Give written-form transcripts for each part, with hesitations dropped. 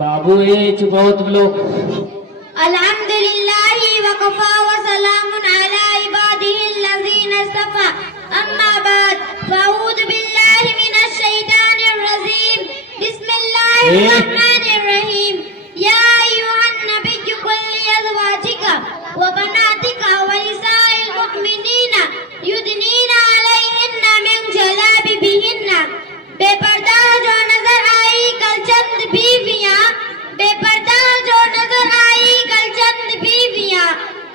बाबू चुप हो तुम लोग। अल्हम्दुलिल्लाहि वकफा व सलामुन अला इबादिहिल्लज़ीना इस्तफ़ा अम्मा बाद फ़अऊज़ु बिल्लाहि मिनश शैतानिर रजीम बिस्मिल्लाहिर रहमानिर रहीम या अय्युहन नबिय्यु कुल लिअज़वाजिका व बनातिका व निसाइल मुमिनीना युदनीना अलैहिन्ना मिन जलाबिबिहिन्ना। बेपर्दा जो नजर आई कल चंद बीवियां, बेपर्दा जो नजर आई कल चंद बीवियां।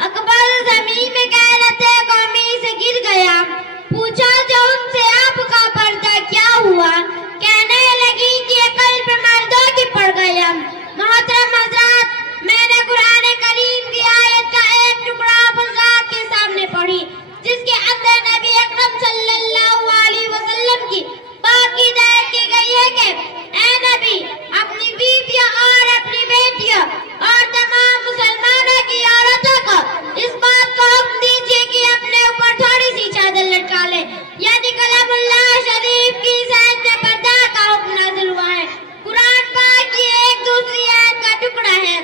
अकबर जमीन में कहते कौमी से गिर गया, पूछा जो उनसे आपका पर्दा क्या हुआ, कहने लगी कि कल्ब मर्दों की पड़ गया। मोहतरम हज़रात, मैंने कुरान करीम की आयत का एक टुकड़ा बुज़ुर्ग के सामने पढ़ी जिसके अंदर नबी अकरम सल्लल्लाहु अलैहि वसल्लम की बात की गई है कि ऐ नबी, अपनी बीवियों और अपनी बेटियों और तमाम मुसलमानों की औरतों को इस बात को हुक्म दीजिए कि अपने ऊपर थोड़ी सी चादर लटका ले, यानी कलामुल्लाह शरीफ की साइड में पर्दा का हुक्म नाज़िल हुआ है। कुरान पाक की एक दूसरी आयत का टुकड़ा है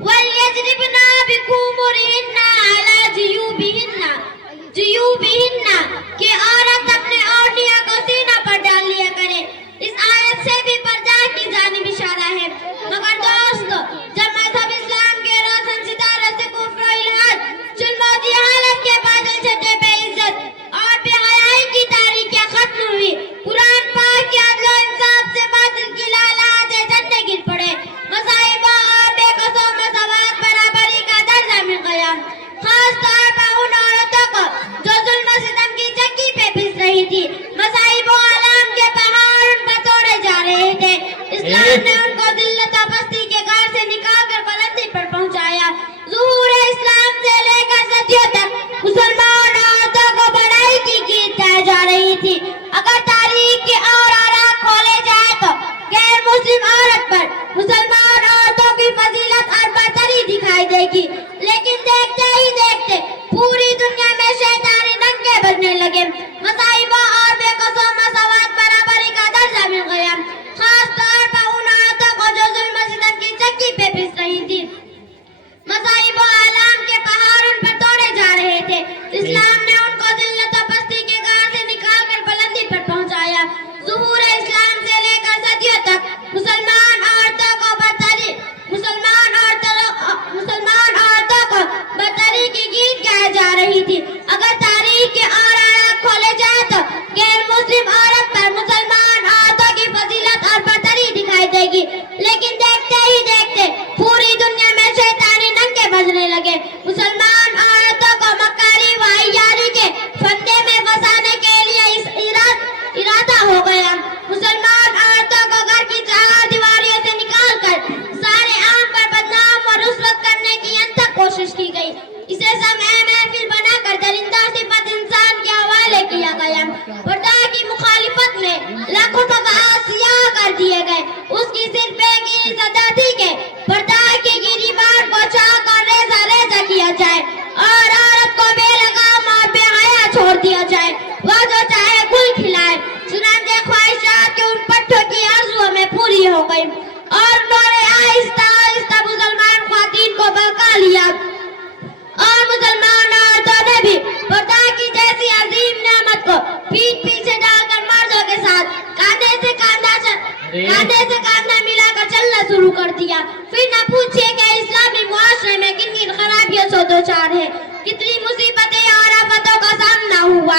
वल्यज़रिबना बिखुमुरिहिन्ना अला जुयूबिहिन्ना, जुयूबिहिन्ना कि औरत अपने ओढ़नियों को सीना पर डाल लिया करे। इस आयत से भी पर्दा की जानिब इशारा है। मगर दोस्तों, जब मज़हब इस्लाम के रोशन सितारे से कुफ्र और इल्हाद, जुल्म और जहालत के बादल छटे बेइज्जत और बेहयाई की तारीखें खत्म हुई, कुरान पाक के अदल और इंसाफ से बातिल की लालातें झंडे गिर पड़े, मसाइबा और बेकसों मसावत बराबरी का दर्जा मिल गया। खास तौर पर उन औरतों को जो जुल्म सितम की चक्की पे पिस रही थी, मसाइब और आलाम के पहाड़ उन पर तोड़े जा रहे थे। इस्लाम ने उनको जिल्लत और पस्ती के घर से निकाल कर बुलंदी पर पहुंचाया। ज़ुहूर इस्लाम से लेकर सदियों तक मुसलमान औरतों को बड़ाई की कीद दी जा रही थी। अगर तारीख के और आराम खोले जाए तो गैर मुस्लिम औरत पर मुसलमान औरतों की फजीलत और बरतरी दिखाई देगी, लेकिन देखते ही देखते पूरी दुनिया में शैतानी नंगे बजने लगे, मसाइबा और बेकसों मसावत बराबरी का दर्जा मिल गया। खास तौर पर उन औरतों को जो जुल्म सितम की चक्की पे पिस रही थी, मसाइब और आलाम के पहाड़ उन पर तोड़े जा रहे थे। इस्लाम ने उनको जिल्लत और पस्ती के गार से निकाल कर बुलंदी पर पहुंचाया। ज़ुहूर इस्लाम से लेकर सदियों तक मुसलमान औरतों को बरतरी की गीत गाई जा रही थी। अगर तारीख के और आराम खोले जाए तो गैर मुस्लिम औरत पर मुसलमान औरतों की फजीलत और बरतरी दिखाई देगी, लेकिन देखते ही देखते पूरी दुनिया में शैतानी नंगे बजने लगे। मुसलमान औरतों को मक्कारी व अय्यारी के फंदे में फंसाने के लिए इरादा हो गया। मुसलमान औरतों को घर की चार दीवारियों से निकालकर सारे आम पर बदनाम और रुस्वत करने की अनथक कोशिश की गई। इसे समय महफिल बनाकर दरिंदा सिफत इंसान के हवाले किया गया। पर्दा की मुखालिफत में लाखों तबाह सियाह कर दिए गए। उसकी सिर पे की सजा थी कि पर्दा की गिरीबान को चाक और रेजा रेजा किया जाए और औरत को बेलगाम और बेहया छोड़ दिया जाए, वह जो चाहे गुल खिलाए। चुनांचे ख्वाहिशात के उन पट्टों की आरज़ुओं में पूरी हो गई और उन्होंने आहिस्ता आहिस्ता मुसलमान ख्वातीन को बहका लिया और मुसलमान औरतों ने भी पर्दा की जैसी अजीम नेमत को पीठ पीछे डालकर मर्दों के साथ कांधे से कांधा मिलाकर चलना शुरू कर दिया। फिर न पूछिए कि इस्लामी मुआशरे में किन किन खराबियों से दो चार है, कितनी मुसीबतें और आफतों का सामना हुआ।